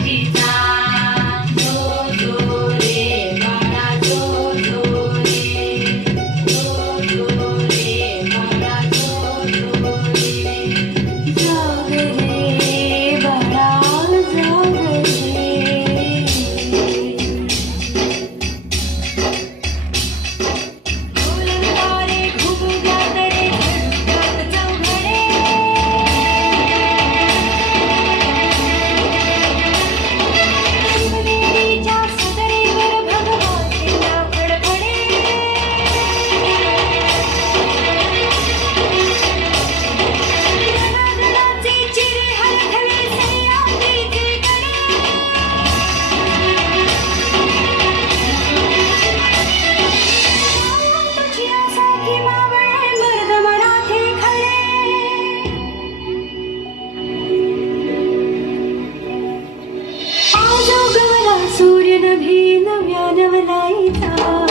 Marita. नभी नव्या नवलाईचा